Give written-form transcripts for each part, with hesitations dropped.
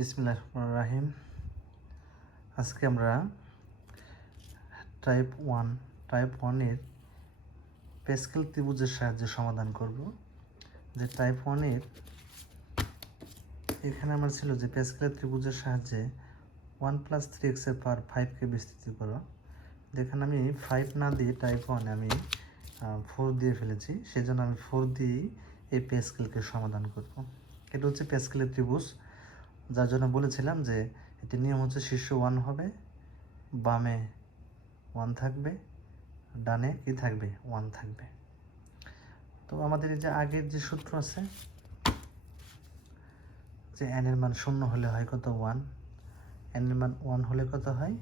বিসমিল্লাহির রহমানির রহিম। আজকে আমরা টাইপ ওয়ানের প্যাসকেল ত্রিভুজের সাহায্যে সমাধান করব। যে টাইপ ওয়ানের এখানে আমার ছিল যে প্যাসকেলের ত্রিভুজের সাহায্যে 1 + 3x ^ 5কে বিস্তৃত করো। যেখানে আমি 5 না দিয়ে টাইপ ওয়ানে আমি 4 দিয়ে ফেলেছি, সেজন্য আমি 4 দিয়েই এই প্যাসকেলকে সমাধান করব। এটা হচ্ছে প্যাসকেলের ত্রিভুজ, যার জন্য বলেছিলাম যে এটি নিয়ম হচ্ছে শীর্ষ 1 হবে, বামে 1 থাকবে, ডানে কি থাকবে 1 থাকবে। তো আমাদের এই যে আগের যে সূত্র আছে যে n এর মান 0 হলে হয় কত 1, n এর মান 1 হলে কত হয়,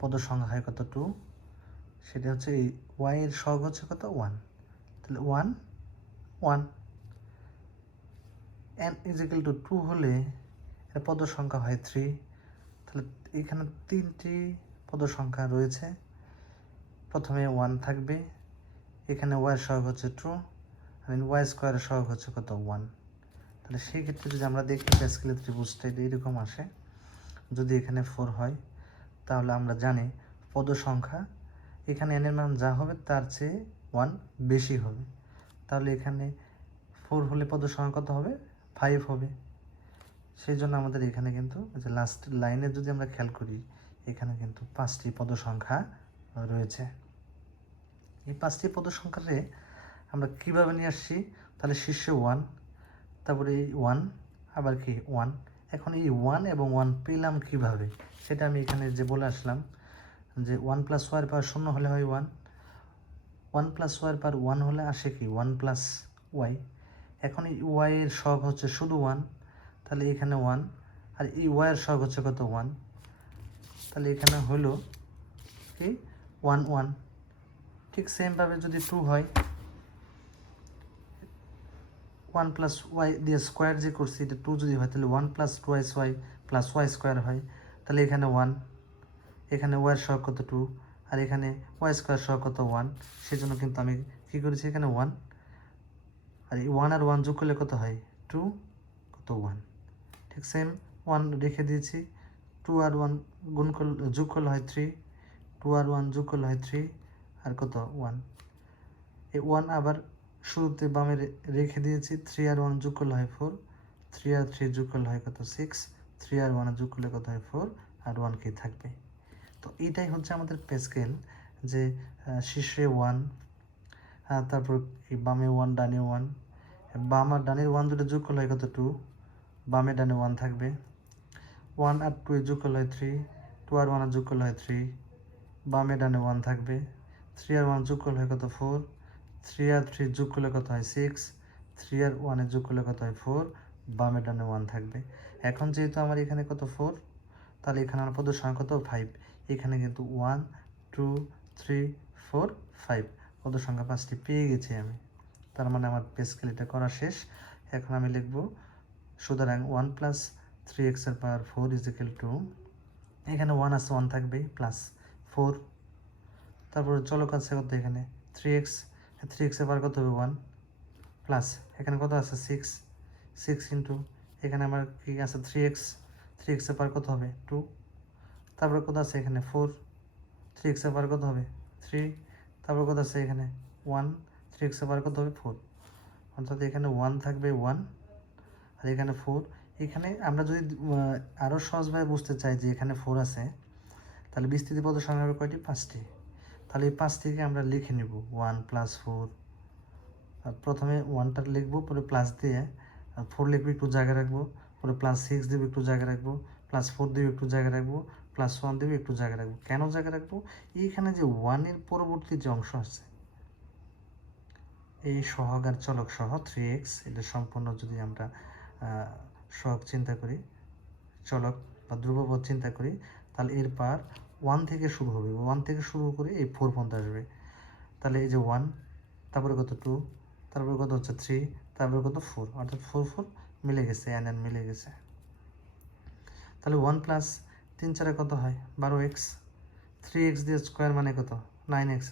পদ সংখ্যা হয় কত 2, সেটা হচ্ছে এই y এর সহগ হচ্ছে কত 1, তাহলে 1 1 n = 2 হলে এর পদ সংখ্যা হয় 3, তাহলে এখানে 3টি পদ সংখ্যা রয়েছে। প্রথমে 1 থাকবে, এখানে y এর সহগ হচ্ছে 2 আর y² এর সহগ হচ্ছে কত 1। তাহলে সেই ক্ষেত্রে যদি আমরা দেখি প্যাসকেলের ত্রিভুজটা এইরকম আসে, যদি এখানে 4 হয় তাহলে আমরা জানি পদ সংখ্যা এখানে n এর মান যা হবে তার চেয়ে 1 বেশি হবে। তাহলে এখানে 4 হলে পদ সংখ্যা কত হবে 5 হবে। সেই জন্য আমাদের এখানে কিন্তু যে লাস্ট লাইনে যদি আমরা খেয়াল করি, এখানে কিন্তু 5টি পদ সংখ্যা রয়েছে। এই 5টি পদ সংখ্যারে আমরা কিভাবে নিয়ে আসছি, তাহলে শীর্ষে 1, তারপরে এই 1, আবার কি 1। এখন এই 1 এবং 1 পেলাম কিভাবে, সেটা আমি এখানে যে বলে আসলাম যে 1 + y এর পাওয়ার 0 হলে হয় 1, 1 + y এর পাওয়ার 1 হলে আসে কি 1 + y। এখন এই y এর সহগ হচ্ছে শুধু 1, তাহলে এখানে 1, আর এই y এর সহগ হচ্ছে কত 1, তাহলে এখানে হলো কি 1 1। ঠিক সেমভাবে যদি 2 হয়, 1 + y দিয়ে স্কোয়ার যে করছি এটা 2 যদি হয়, তাহলে 1 + 2y + y² হয়, তাহলে এখানে 1, এখানে y এর সহগ কত 2, আর এখানে y² সহগ কত 1। সেজন্য কিন্তু আমি কী করেছি এখানে 1, আর এই 1 আর 1 যোগ করলে কত হয় 2, কত 1। ঠিক সেম 1 রেখে দিয়েছি, 2 আর 1 যোগ করলে হয় 3, 2 আর 1 যোগ করলে হয় 3, আর কত 1। এই 1 আবার শুরুতে বামে রেখে দিয়েছি, 3 আর 1 যোগ করলে হয় 4, 3 আর 3 যোগ করলে হয় কত 6, 3 আর 1 যোগ করলে কত হয় 4, আর 1 কি থাকবে। তো এইটাই হচ্ছে আমাদের প্যাসকেল, যে শীর্ষে 1, তারপর কি বামে 1 ডানে 1, বাম আর ডানের 1 দুটো যোগ করলে হয় কত 2, বামে ডানে 1 থাকবে, 1 আর 2 যোগ করলে হয় 3, 2 আর 1 যোগ করলে হয় 3, বামে ডানে 1 থাকবে, 3 আর 1 যোগ করলে হয় কত 4, 3 আর 3 যোগ করলে কত হয় 6, 3 আর 1 যোগ করলে কত হয় 4, বামে ডানে 1 থাকবে। এখন যেহেতু আমার এখানে কত 4, তাহলে এখানে আমার পদ সংখ্যা কত 5, এখানে কিন্তু 1 2 3 4 5 পদ সংখ্যা 5টি পেয়ে গেছি আমি। তার মানে আমার প্যাসকেল এটা করা শেষ। এখন আমি লিখব সুতরাং 1 + 3x ^ 4 = এখানে 1 আছে 1 থাকবে প্লাস 4, তারপরে চলক আছে কত এখানে 3x, 3x এর পাওয়ার কত হবে 1, প্লাস এখানে কত আছে 6 ইন্টু এখানে আমার কি আছে 3x, 3x এর পাওয়ার কত হবে 2, তারপরে কত আছে এখানে 4, 3x এর পাওয়ার কত হবে 3, তারপর কত আছে এখানে 1, 3x এর পাওয়ার কত হবে 4, অর্থাৎ এখানে 1 থাকবে 1, আর এখানে 4। এখানে আমরা যদি আরও সহজভাবে বুঝতে চাই যে এখানে 4 আছে, তাহলে বিস্তৃতি পদ সংখ্যা হবে কয়টি 5টি। তাহলে এই 5 থেকে আমরা লিখে নেব 1 + 4, প্রথমে 1টা লিখবো, পরে প্লাস দিয়ে 4 লিখবো, একটু জায়গা রাখবো, পরে +6 দেবো, একটু জায়গা রাখবো, +4 দেবো, একটু জায়গা রাখবো, +1 দেবো, একটু জায়গা রাখবো। কেন জায়গা রাখবো, এইখানে যে 1 এর পরবর্তী যে অংশ আছে এই সহগ আর চলক সহ 3x, এটা সম্পূর্ণ যদি আমরা সহগ চিন্তা করি, চলক বা ধ্রুবপদ চিন্তা করি, তাহলে এর পার 1 থেকে শুরু হবে, 1 থেকে শুরু করে এই 4 পর্যন্ত আসবে। তাহলে এই যে 1, তারপরে কত 2, তারপরে কত হচ্ছে 3, তারপরে কত 4, অর্থাৎ 4 4 মিলে গেছে, n মিলে গেছে। তাহলে 1 + 3 4 কত হয় 12x, 3x দিয়ে স্কোয়ার মানে কত 9x²,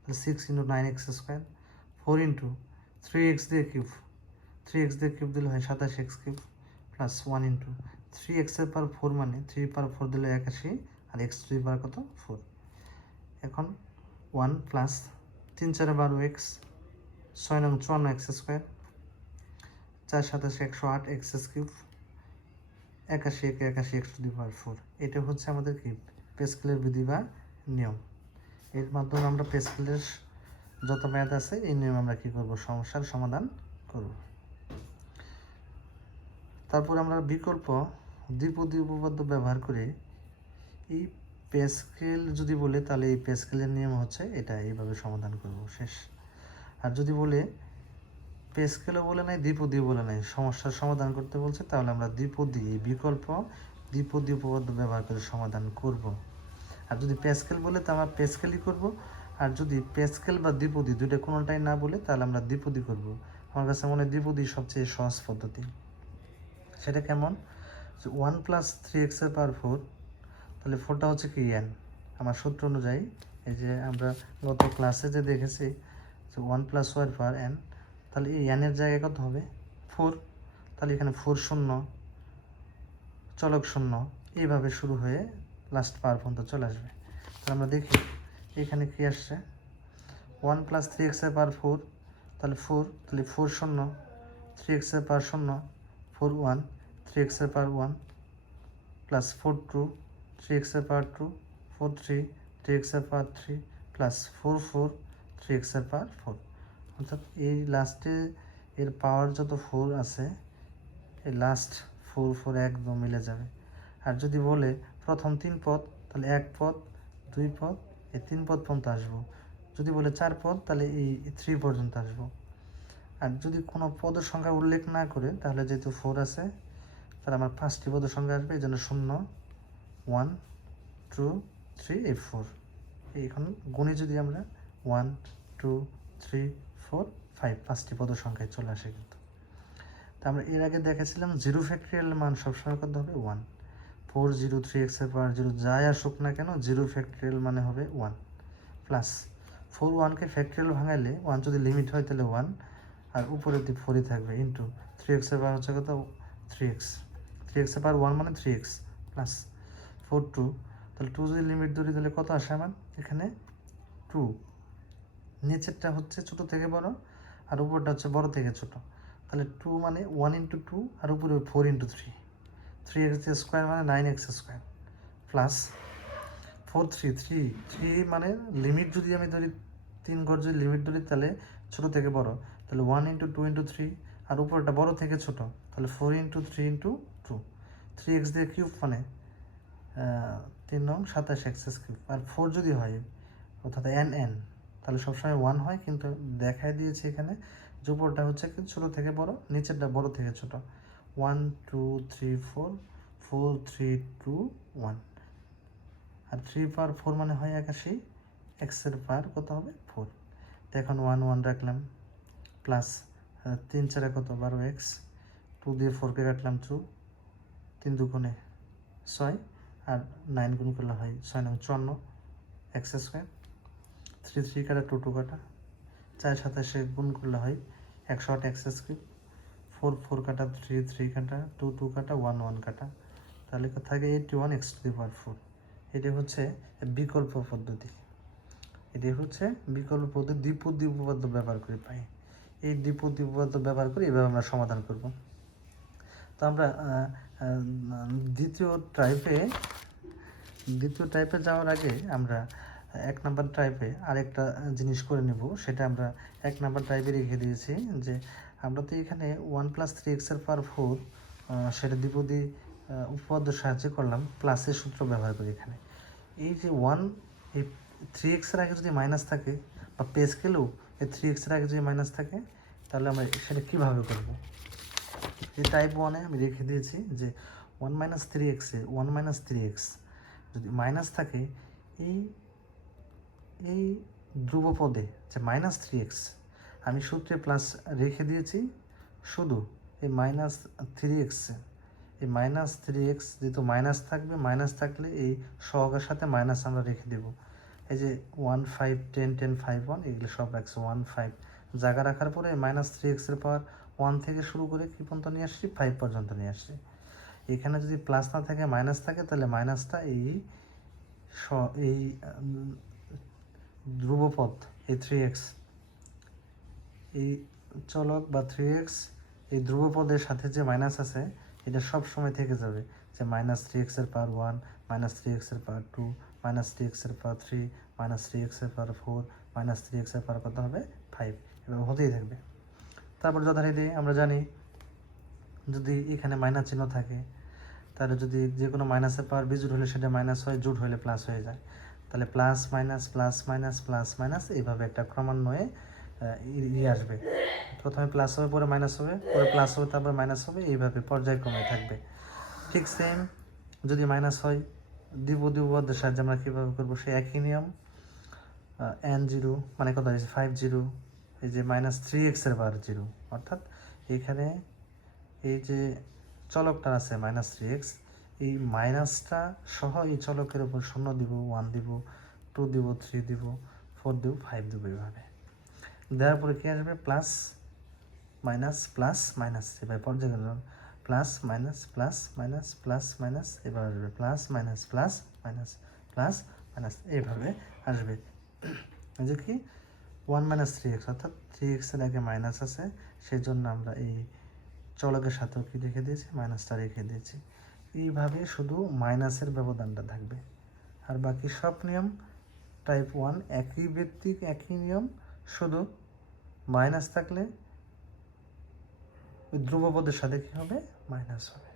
তাহলে 6 × 9x², 4 × 3x দিয়ে কিউব, 3x দিয়ে কিউব দিলে হয় 27x³ প্লাস 1 ইন্টু 3x⁴ মানে 3 × 4 দিলে 81 আর x⁴ কত 4। এখন 1 plus 3 × 4 = 12x, 6 × 9 = 54 x², 4 × 7 = 108 x³ 81 × 81 x⁴। এটা হচ্ছে আমাদের কি প্যাসকেলের বিধি বা নিয়ম। এর মাধ্যমে আমরা প্যাসকেলের যত ম্যাথ আছে এই নিয়মে আমরা কি করব, সমস্যার সমাধান করব। তারপর আমরা বিকল্প দ্বিপদী উপপাদ্য ব্যবহার করে এই প্যাসকেল যদি বলে তাহলে এই প্যাসকেলের নিয়ম হচ্ছে এটা, এইভাবে সমাধান করব শেষ। আর যদি বলে প্যাসকেলও বলে নাই দ্বিপদীও বলে নাই, সমস্যার সমাধান করতে বলছে, তাহলে আমরা দ্বিপদী এই বিকল্প দ্বিপদী উপপাদ্য ব্যবহার করে সমাধান করব। আর যদি প্যাসকেল বলে তো আমরা প্যাসকেলই করব। আর যদি প্যাসকেল বা দ্বিপদী দুইটা কোনোটাই না বলে তাহলে আমরা দ্বিপদী করব। আমার কাছে মনে হয় দ্বিপদী সবচেয়ে সহজ পদ্ধতি। সেটা কেমন, 1 + 3x⁴, তাহলে 4টা হচ্ছে কি n, আমার সূত্র অনুযায়ী এই যে আমরা গত ক্লাসে যে দেখেছি যে 1 + y n, তাহলে এই n এর জায়গায় কত হবে 4, তাহলে এখানে 4 শূন্য চলক শূন্য এইভাবে শুরু হয়ে লাস্ট পাওয়ার পর্যন্ত চলে আসবে। তাহলে আমরা দেখি এখানে কি আসছে, 1 + 3x⁴, তাহলে 4, তাহলে 4 শূন্য 3x⁴ 4 1 3x⁴ 1 plus 4 2 3x⁴ 4 3 3x⁴ plus 4 4 3x⁴, অর্থাৎ এই লাস্টে এর পাওয়ার যত 4 আছে এই লাস্ট 4 4 একদম মিলে যাবে। আর যদি বলে প্রথম 3 পদ, তাহলে 1 পদ 2 পদ এই 3 পদ পর্যন্ত আসবো। যদি বলে 4 পদ, তাহলে এই 3 পর্যন্ত আসবো। আর যদি কোনো পদের সংখ্যা উল্লেখ না করে, তাহলে যেহেতু 4 আছে তাহলে আমার 5টি পদের সংখ্যা আসবে, এই জন্য 0 1 2 3 এই 4। এখন গুণে যদি আমরা 1 2 3 4 5 5টি পদের সংখ্যায় চলে আসে কিন্তু। তা আমরা এর আগে দেখেছিলাম 0 ফ্যাক্টরিয়াল মান সবসময় কত হবে 1, 4 0 3x⁴ যাই আসুক না কেন 0 ফ্যাক্টরিয়াল মানে হবে 1, প্লাস 4 1কে ফ্যাক্টরিয়াল ভাঙাইলে 1 যদি লিমিট হয় তাহলে 1 আর উপরে 4ই থাকবে, ইন্টু 3x⁴ হচ্ছে কত 3x, 3x⁴ 1 মানে 3x প্লাস 4 2, তাহলে 2 যদি লিমিট ধরি তাহলে কত আসে আমার এখানে 2, নিচেরটা হচ্ছে ছোট থেকে বড় আর উপরটা হচ্ছে বড় থেকে ছোট, তাহলে 2 মানে 1 × 2 আর উপরে 4 × 3, 3x² মানে 9x² প্লাস 4 3 3 3 মানে লিমিট যদি আমি ধরি 3 ঘর যদি লিমিট ধরি তাহলে ছোট থেকে বড়, তাহলে 1 × 2 × 3 আর উপরটা বড় থেকে ছোট, তাহলে 4 × 3 × 2, 3x দিয়ে কিউব মানে 3 নং 27 x³ আর 4 যদি হয় অর্থাৎ n তাহলে সবসময় 1 হয়, কিন্তু দেখাই দিয়েছে এখানে যে উপরটা হচ্ছে কি ছোট থেকে বড়, নিচেরটা বড় থেকে ছোট, 1 2 3 4 4 3 2 1 আর 3/4 মানে হয় 81, x-এর পাওয়ার কত হবে 4। তো এখন 1 1 রাখলাম প্লাস 3 4 কত 12x, 2 দিয়ে 4কে কাটলাম 2, 3 2 গুণে 6 আর 9 গুণ করলে হয় 6 9 54 x², 3 3 কাটা 2 2 কাটা 4 27 গুণ করলে হয় 108 x³, 4 4 কাটা 3 3 কাটা 2 2 কাটা 1 1 কাটা, তাহলে থাকে 81 x⁴। এটি হচ্ছে বিকল্প পদ্ধতি, এটি হচ্ছে বিকল্প পদ্ধতি দ্বিপদী উপপাদ্য ব্যবহার করে পাই। এই দ্বিপদী উপপাদ্য ব্যবহার করে এভাবে আমরা সমাধান করব। তো আমরা দ্বিতীয় টাইপে যাওয়ার আগে আমরা 1 নাম্বার টাইপে আরেকটা জিনিস করে নেব, সেটা আমরা 1 নাম্বার টাইপে রেখে দিয়েছি যে আমরা তো এখানে 1 + 3x⁴ সেটা দ্বিপদী উপপাদ্যের সাহায্যে করলাম, প্লাসের সূত্র ব্যবহার করি এখানে। এই যে 1 এই 3x-এর আগে যদি মাইনাস থাকে বা প্যাসকেলেও এই 3x-এর আগে যদি মাইনাস থাকে তাহলে আমরা সেটা কীভাবে করব। এই টাইপ 1-এ আমি রেখে দিয়েছি যে 1 - 3x-এ 1 - 3x যদি মাইনাস থাকে, এই ধ্রুবপদে যে -3x আমি সূত্রে প্লাস রেখে দিয়েছি, শুধু এই -3x এই -3x যেহেতু মাইনাস থাকবে, মাইনাস থাকলে এই সহগের সাথে মাইনাস আমরা রেখে দেব। এই যে 1 5 10 10 5 1 এগুলো সব রাখছে 1 5 জায়গা রাখার পরে -3x-এর পাওয়ার 1 থেকে শুরু করে কি পর্যন্ত নিয়ে আসছি 5 পর্যন্ত নিয়ে আসছি। এখানে যদি প্লাস না থাকে মাইনাস থাকে তাহলে মাইনাসটা এই এই ধ্রুবপদ এই 3x এই চলক বা 3x এই ধ্রুবপদের সাথে যে মাইনাস আছে এটা সব সময় থেকে যাবে, যে -3x এর পাওয়ার 1, -3x এর পাওয়ার 2, -3x এর পাওয়ার 3, -3x এর পাওয়ার 4, -3x এর পাওয়ার কত হবে 5, এভাবে হতেই থাকবে। তারপর যথারীতি আমরা জানি যদি এখানে মাইনাস চিহ্ন থাকে তাহলে যদি যে কোনো মাইনাসের পাওয়ার বিজোড় হলে সেটা মাইনাস হয়, জোড় হলে প্লাস হয়ে যায়। তাহলে plus minus plus minus plus minus এইভাবে একটা ক্রমান্বয়ে আসবে। প্রথমে প্লাস হবে, পরে মাইনাস হবে, পরে প্লাস হবে, তারপর মাইনাস হবে, এইভাবে পর্যায়ক্রমে থাকবে। ঠিক সেম যদি মাইনাস হয় দ্বিপদীপদের সাহায্যে আমরা কীভাবে করবো সেই একই নিয়ম। n0 মানে কত হয়েছে 50, এই যে -3x এর পাওয়ার 0, অর্থাৎ এখানে এই যে চলকটা আছে -3x, এই মাইনাসটা সহ এই চলকের উপর 0 দিব, 1 দিব, 2 দিব, 3 দিব, 4 দিব, 5 দিব, এইভাবে দেওয়ার পরে কী আসবে প্লাস মাইনাস প্লাস মাইনাস, এবার পর্যায়ক্রমে plus minus plus minus plus minus, এবার আসবে plus minus plus minus plus minus, এইভাবে আসবে। এই যে কি 1 - 3x, অর্থাৎ 3x এর আগে মাইনাস আছে, সেই জন্য আমরা এই চলকের সাথেও কি রেখে দিয়েছি মাইনাসটা রেখে দিয়েছি। এইভাবে শুধু মাইনাসের ব্যবধানটা থাকবে, আর বাকি সব নিয়ম টাইপ 1 একই ভিত্তিক একই নিয়ম, শুধু মাইনাস থাকলে ওই ধ্রুবপদের সাথে কী হবে মাইনাস হবে।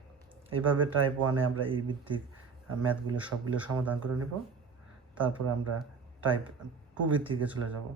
এইভাবে টাইপ 1-এ আমরা এই ভিত্তিক ম্যাথগুলো সবগুলো সমাধান করে নেব। তারপর আমরা টাইপ 2 ভিত্তিকে চলে যাব।